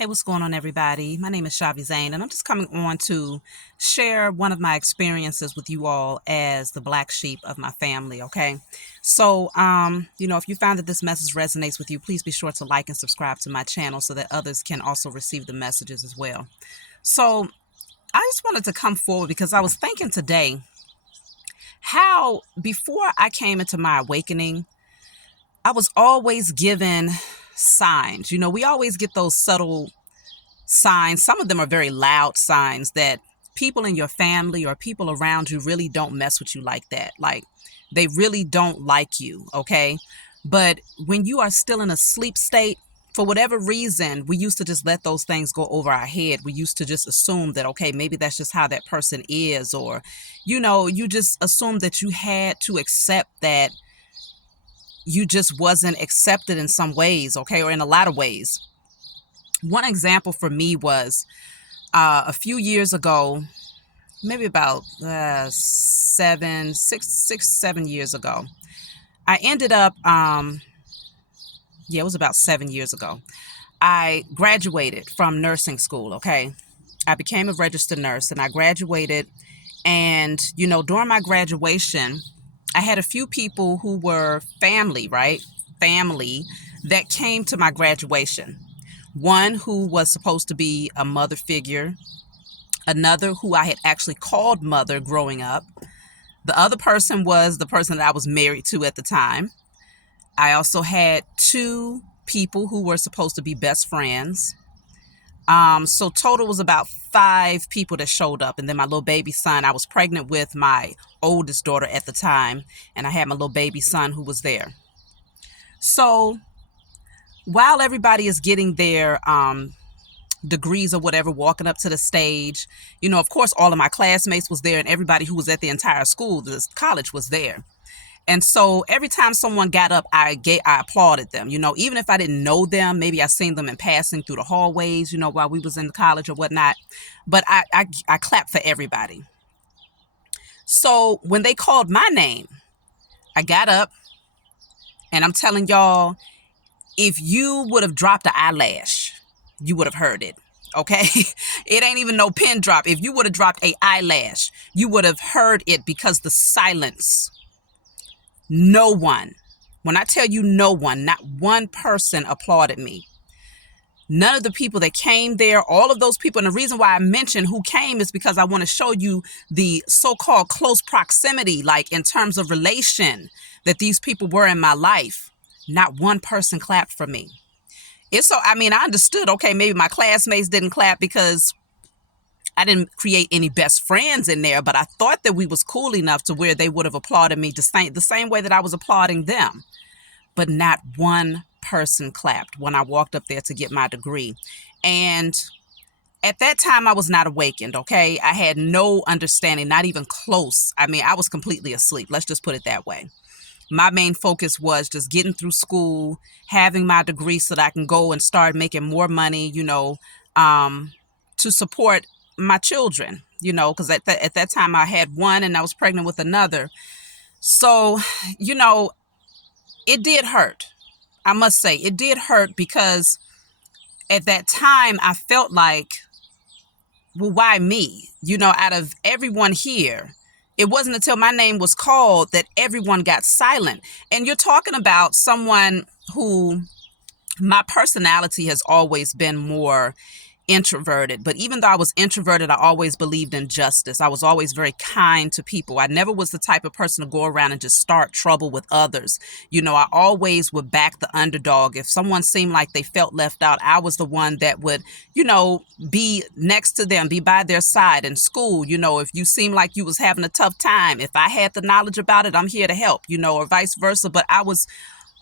Hey, what's going on, everybody? My name is Shavi Zane, and I'm just coming on to share one of my experiences with you all as the black sheep of my family, okay? If you found that this message resonates with you, please be sure to like and subscribe to my channel so that others can also receive the messages as well. So, I just wanted to come forward because I was thinking today how before I came into my awakening, I was always given signs. We always get those subtle signs. Some of them are very loud signs that people in your family or people around you really don't mess with you like that. Like they really don't like you, okay? But when you are still in a sleep state, for whatever reason, we used to just let those things go over our head. We used to just assume that, okay, maybe that's just how that person is, or, you just assume that you had to accept that you just wasn't accepted in some ways, okay, or in a lot of ways. One example for me was a few years ago, maybe about 7 years ago. I ended up, it was about 7 years ago. I graduated from nursing school, okay? I became a registered nurse and I graduated. And, during my graduation, I had a few people who were family, right? Family that came to my graduation. One who was supposed to be a mother figure, another who I had actually called mother growing up. The other person was the person that I was married to at the time. I also had two people who were supposed to be best friends. So total was about 5 people that showed up. And then my little baby son, I was pregnant with my oldest daughter at the time, and I had my little baby son who was there. So while everybody is getting their degrees or whatever, walking up to the stage, of course, all of my classmates was there and everybody who was at the entire school, this college, was there. And so every time someone got up, I applauded them, even if I didn't know them. Maybe I seen them in passing through the hallways, while we was in college or whatnot. But I clapped for everybody. So when they called my name, I got up and I'm telling y'all, if you would have dropped an eyelash, you would have heard it. Okay. It ain't even no pin drop. If you would have dropped a eyelash, you would have heard it because the silence. No one, when I tell you no one, not one person applauded me. None of the people that came there, all of those people. And the reason why I mentioned who came is because I want to show you the so-called close proximity, like in terms of relation, that these people were in my life. Not one person clapped for me. I understood, okay, maybe my classmates didn't clap because I didn't create any best friends in there, but I thought that we was cool enough to where they would have applauded me the same way that I was applauding them. But not one person clapped when I walked up there to get my degree. And at that time, I was not awakened, okay? I had no understanding, not even close. I was completely asleep. Let's just put it that way. My main focus was just getting through school, having my degree so that I can go and start making more money, to support my children, because at that time I had one and I was pregnant with another. So, it did hurt. I must say it did hurt because at that time I felt like, well, why me? Out of everyone here, it wasn't until my name was called that everyone got silent. And you're talking about someone who, my personality has always been more introverted. But even though I was introverted, I always believed in justice. I was always very kind to people. I never was the type of person to go around and just start trouble with others. I always would back the underdog. If someone seemed like they felt left out, I was the one that would, be next to them, be by their side. In school, if you seemed like you was having a tough time, if I had the knowledge about it, I'm here to help, or vice versa. But I was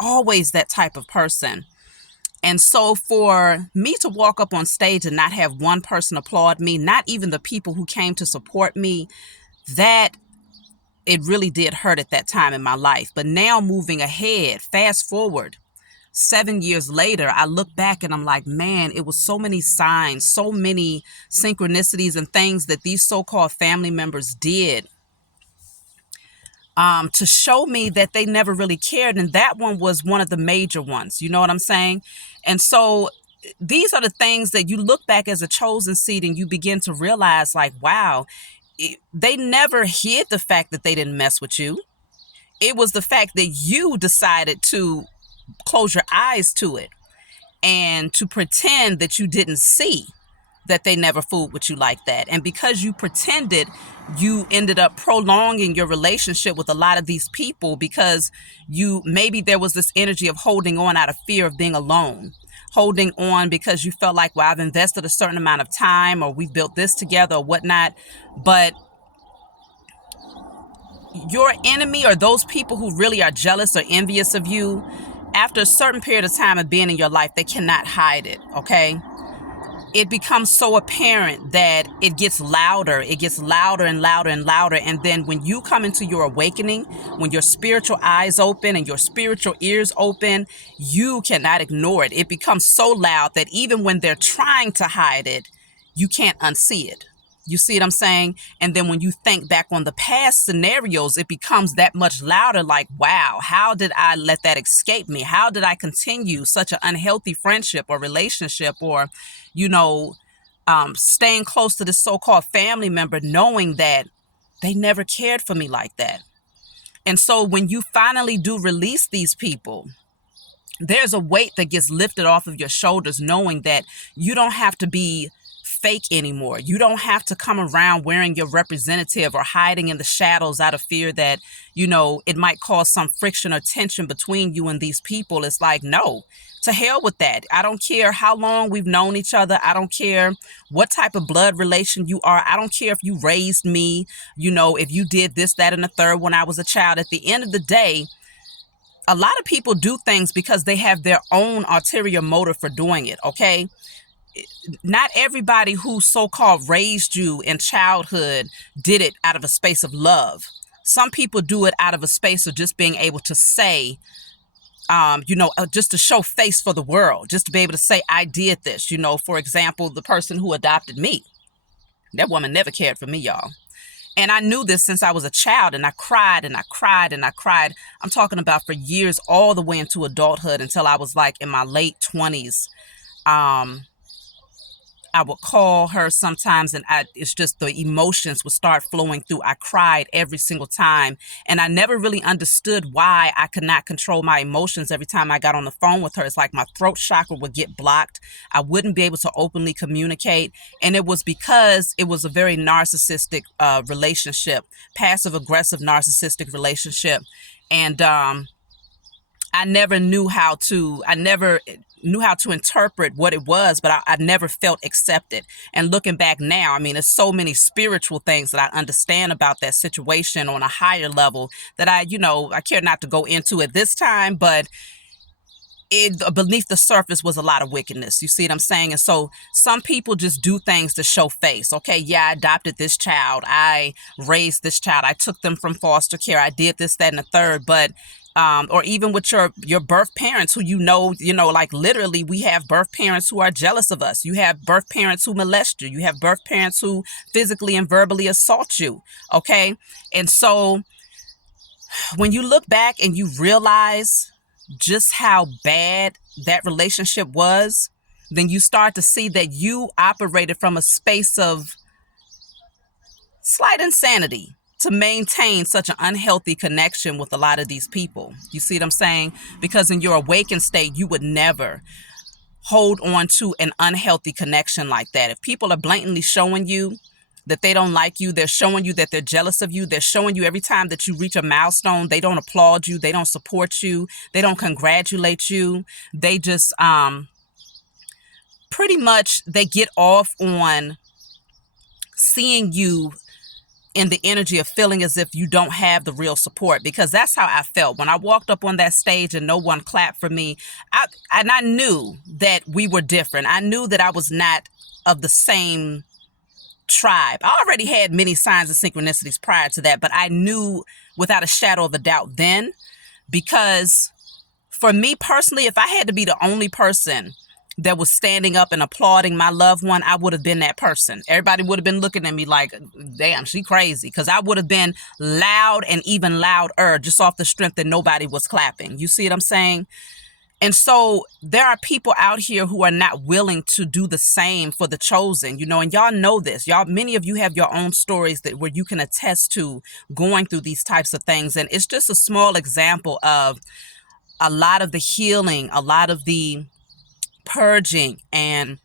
always that type of person. And so for me to walk up on stage and not have one person applaud me, not even the people who came to support me, that it really did hurt at that time in my life. But now moving ahead, fast forward, 7 years later, I look back and I'm like, man, it was so many signs, so many synchronicities and things that these so-called family members did to show me that they never really cared. And that one was one of the major ones. You know what I'm saying? And so these are the things that you look back as a chosen seed and you begin to realize, like, wow, they never hid the fact that they didn't mess with you. It was the fact that you decided to close your eyes to it and to pretend that you didn't see that they never fooled with you like that. And because you pretended, you ended up prolonging your relationship with a lot of these people because maybe there was this energy of holding on out of fear of being alone, holding on because you felt like, well, I've invested a certain amount of time, or we've built this together or whatnot. But your enemy, or those people who really are jealous or envious of you, after a certain period of time of being in your life, they cannot hide it, okay? It becomes so apparent that it gets louder. It gets louder and louder and louder. And then when you come into your awakening, when your spiritual eyes open and your spiritual ears open, you cannot ignore it. It becomes so loud that even when they're trying to hide it, you can't unsee it. You see what I'm saying? And then when you think back on the past scenarios, it becomes that much louder. Like, wow, how did I let that escape me? How did I continue such an unhealthy friendship or relationship, or, staying close to this so-called family member, knowing that they never cared for me like that? And so when you finally do release these people, there's a weight that gets lifted off of your shoulders, knowing that you don't have to be fake anymore. You don't have to come around wearing your representative or hiding in the shadows out of fear that, it might cause some friction or tension between you and these people. It's like, no, to hell with that. I don't care how long we've known each other. I don't care what type of blood relation you are. I don't care if you raised me, if you did this, that, and the third when I was a child. At the end of the day, a lot of people do things because they have their own ulterior motive for doing it, okay? Not everybody who so-called raised you in childhood did it out of a space of love. Some people do it out of a space of just being able to say, just to show face for the world, just to be able to say, I did this. For example, the person who adopted me, that woman never cared for me, y'all. And I knew this since I was a child, and I cried and I cried and I cried. I'm talking about for years, all the way into adulthood, until I was like in my late 20s. I would call her sometimes, and it's just the emotions would start flowing through. I cried every single time, and I never really understood why I could not control my emotions every time I got on the phone with her. It's like my throat chakra would get blocked. I wouldn't be able to openly communicate, and it was because it was a very narcissistic relationship, passive-aggressive narcissistic relationship, and I never knew how to interpret what it was, but I never felt accepted. And looking back now, I mean, there's so many spiritual things that I understand about that situation on a higher level that I care not to go into at this time, but beneath the surface was a lot of wickedness. You see what I'm saying? And so some people just do things to show face. Okay, yeah, I adopted this child. I raised this child. I took them from foster care. I did this, that, and the third. But or even with your birth parents who like literally we have birth parents who are jealous of us. You have birth parents who molest you. You have birth parents who physically and verbally assault you. Okay. And so when you look back and you realize just how bad that relationship was, then you start to see that you operated from a space of slight insanity to maintain such an unhealthy connection with a lot of these people. You see what I'm saying? Because in your awakened state, you would never hold on to an unhealthy connection like that. If people are blatantly showing you that they don't like you, they're showing you that they're jealous of you, they're showing you every time that you reach a milestone, they don't applaud you, they don't support you, they don't congratulate you, they just pretty much they get off on seeing you in the energy of feeling as if you don't have the real support, because that's how I felt when I walked up on that stage and no one clapped for me. I knew that we were different. I knew that I was not of the same tribe. I already had many signs and synchronicities prior to that, but I knew without a shadow of a doubt then, because for me personally, if I had to be the only person that was standing up and applauding my loved one, I would have been that person. Everybody would have been looking at me like, damn, she crazy. Because I would have been loud and even louder just off the strength that nobody was clapping. You see what I'm saying? And so there are people out here who are not willing to do the same for the chosen, and y'all know this. Y'all, many of you have your own stories that where you can attest to going through these types of things. And it's just a small example of a lot of the healing, a lot of the purging and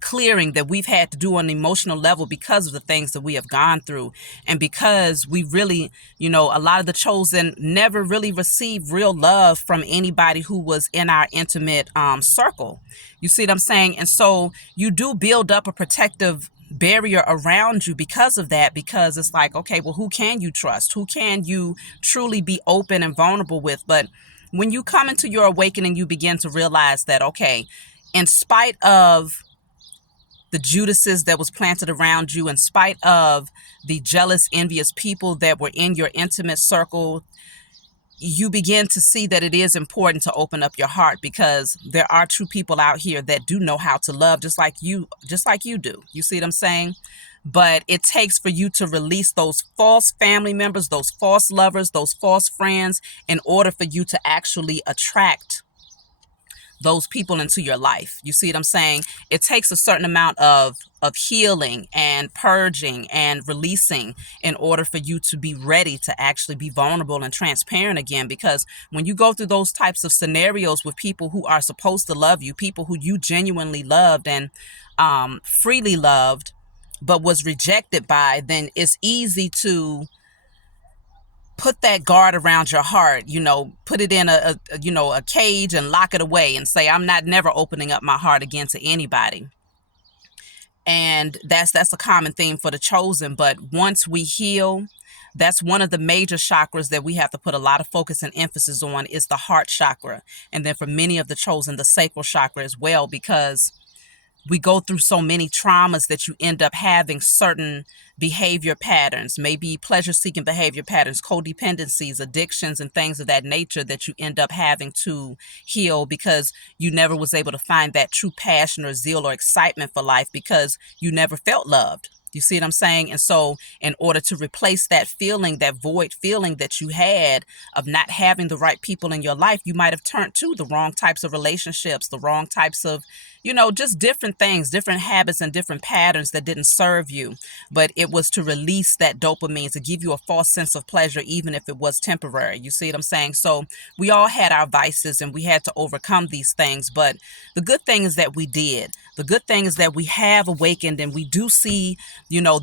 clearing that we've had to do on an emotional level because of the things that we have gone through. And because we really, a lot of the chosen never really received real love from anybody who was in our intimate circle. You see what I'm saying? And so you do build up a protective barrier around you because of that, because it's like, okay, well, who can you trust? Who can you truly be open and vulnerable with? But when you come into your awakening, you begin to realize that, okay, in spite of the Judases that was planted around you, in spite of the jealous, envious people that were in your intimate circle, you begin to see that it is important to open up your heart, because there are true people out here that do know how to love just like you do. You see what I'm saying? But it takes for you to release those false family members, those false lovers, those false friends, in order for you to actually attract those people into your life. You see what I'm saying? It takes a certain amount of healing and purging and releasing in order for you to be ready to actually be vulnerable and transparent again. Because when you go through those types of scenarios with people who are supposed to love you, people who you genuinely loved and freely loved, but was rejected by, then it's easy to put that guard around your heart, put it in a cage and lock it away and say, I'm not never opening up my heart again to anybody. And that's a common theme for the chosen. But once we heal, that's one of the major chakras that we have to put a lot of focus and emphasis on, is the heart chakra. And then for many of the chosen, the sacral chakra as well, because we go through so many traumas that you end up having certain behavior patterns, maybe pleasure-seeking behavior patterns, codependencies, addictions, and things of that nature that you end up having to heal because you never was able to find that true passion or zeal or excitement for life because you never felt loved. You see what I'm saying? And so in order to replace that feeling, that void feeling that you had of not having the right people in your life, you might have turned to the wrong types of relationships, the wrong types of, just different things, different habits and different patterns that didn't serve you. But it was to release that dopamine, to give you a false sense of pleasure, even if it was temporary. You see what I'm saying? So we all had our vices and we had to overcome these things. But the good thing is that we did. The good thing is that we have awakened and we do see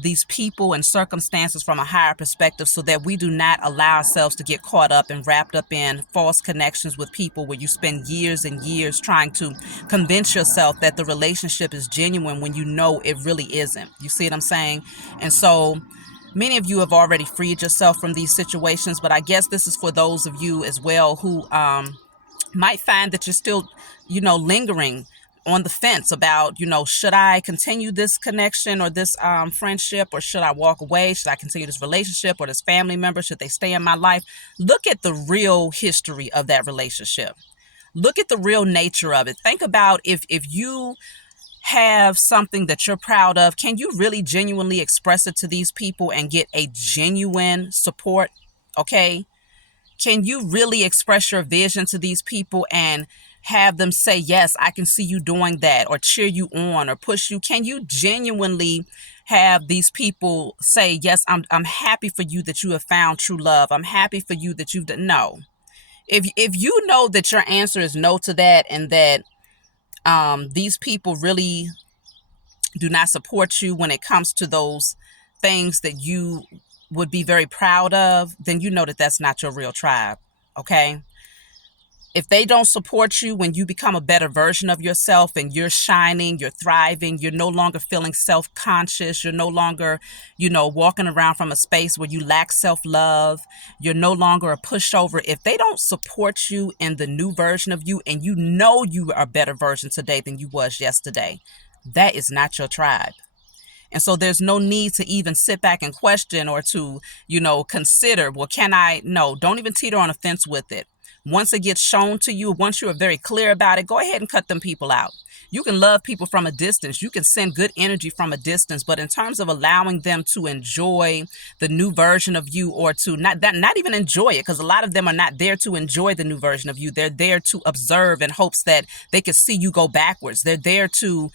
these people and circumstances from a higher perspective, so that we do not allow ourselves to get caught up and wrapped up in false connections with people where you spend years and years trying to convince yourself that the relationship is genuine when you know it really isn't. You see what I'm saying? And so many of you have already freed yourself from these situations, but I guess this is for those of you as well who might find that you're still, lingering on the fence about, should I continue this connection or this friendship, or should I walk away? Should I continue this relationship or this family member? Should they stay in my life? Look at the real history of that relationship. Look at the real nature of it. Think about if you have something that you're proud of, can you really genuinely express it to these people and get a genuine support? Okay. Can you really express your vision to these people and have them say, yes, I can see you doing that, or cheer you on or push you? Can you genuinely have these people say, yes, I'm happy for you that you have found true love. I'm happy for you that you've done. No. If you know that your answer is no to that, and that these people really do not support you when it comes to those things that you would be very proud of, then you know that that's not your real tribe. Okay. If they don't support you when you become a better version of yourself and you're shining, you're thriving, you're no longer feeling self-conscious, you're no longer, walking around from a space where you lack self-love, you're no longer a pushover. If they don't support you in the new version of you, and you know you are a better version today than you was yesterday, that is not your tribe. And so there's no need to even sit back and question or to, consider, well, can I? No, don't even teeter on a fence with it. once it gets shown to you, once you are very clear about it, go ahead and cut them people out. You can love people from a distance. You can send good energy from a distance. But in terms of allowing them to enjoy the new version of you, or to not even enjoy it, because a lot of them are not there to enjoy the new version of you. They're there to observe in hopes that they can see you go backwards. They're there to,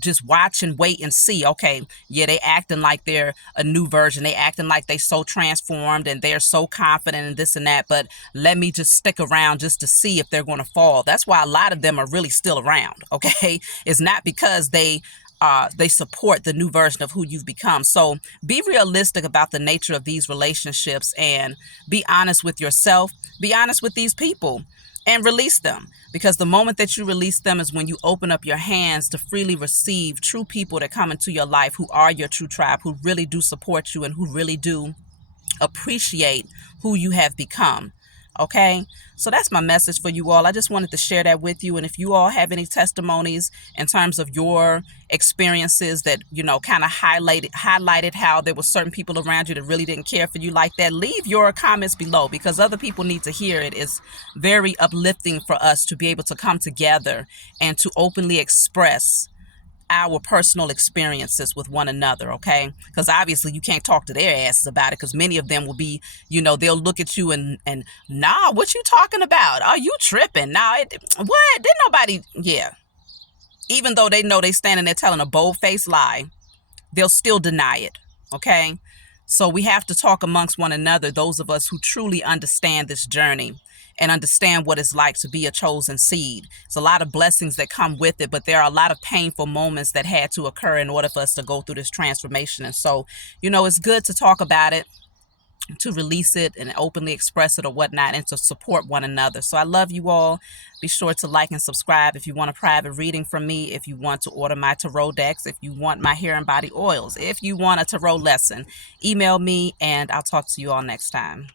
just watch and wait and see, okay, yeah, they acting like they're a new version. They acting like they so transformed and they're so confident and this and that. But let me just stick around just to see if they're going to fall. That's why a lot of them are really still around, okay? It's not because they support the new version of who you've become. So be realistic about the nature of these relationships and be honest with yourself. Be honest with these people and release them, because the moment that you release them is when you open up your hands to freely receive true people that come into your life who are your true tribe, who really do support you and who really do appreciate who you have become. Okay, so that's my message for you all. I just wanted to share that with you. And if you all have any testimonies in terms of your experiences that, kind of highlighted how there were certain people around you that really didn't care for you like that, leave your comments below, because other people need to hear it. It's very uplifting for us to be able to come together and to openly express our personal experiences with one another, okay? Because obviously you can't talk to their asses about it, because many of them will be, they'll look at you and nah, what you talking about? Are you tripping? Nah, what? Didn't nobody, yeah. Even though they know they standing there telling a bold-faced lie, they'll still deny it, okay? So we have to talk amongst one another, those of us who truly understand this journey and understand what it's like to be a chosen seed. It's a lot of blessings that come with it, but there are a lot of painful moments that had to occur in order for us to go through this transformation. And so, it's good to talk about it, to release it and openly express it or whatnot, and to support one another. So I love you all. Be sure to like and subscribe if you want a private reading from me, if you want to order my tarot decks, if you want my hair and body oils, if you want a tarot lesson, email me, and I'll talk to you all next time.